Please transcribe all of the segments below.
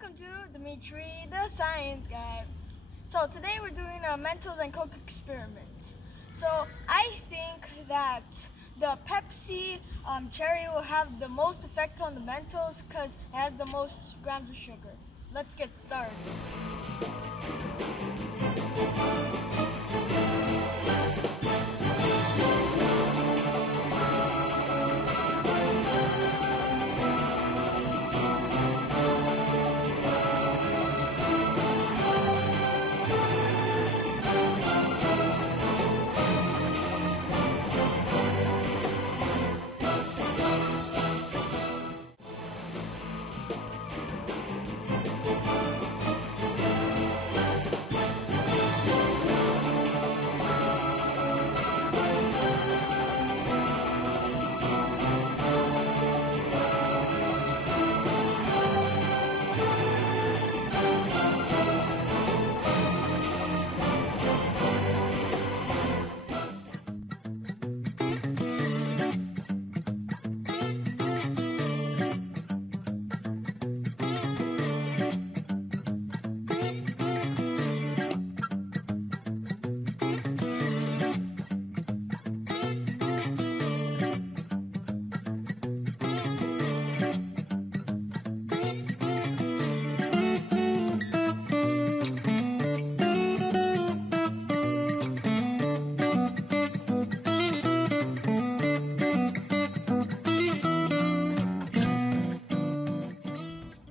Welcome to Dmitry, the science guy. So today we're doing a Mentos and Coke experiment. So I think that the Pepsi cherry will have the most effect on the Mentos because it has the most grams of sugar. Let's get started.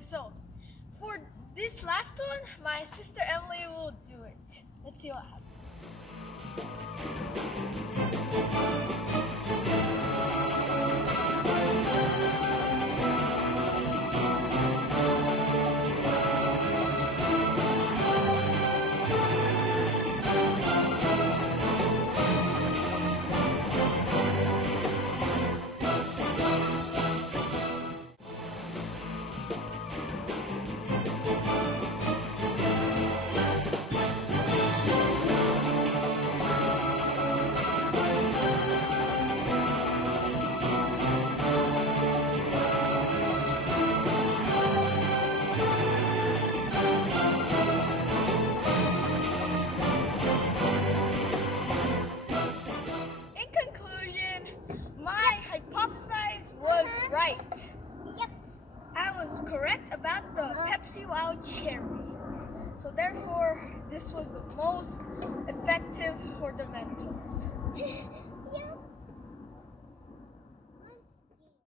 So, for this last one, my sister Emily will do it. Let's see what happens. In conclusion, my hypothesis was right. Yep. I was correct about the Pepsi Wild Cherry. So therefore, this was the most effective for the Mentos.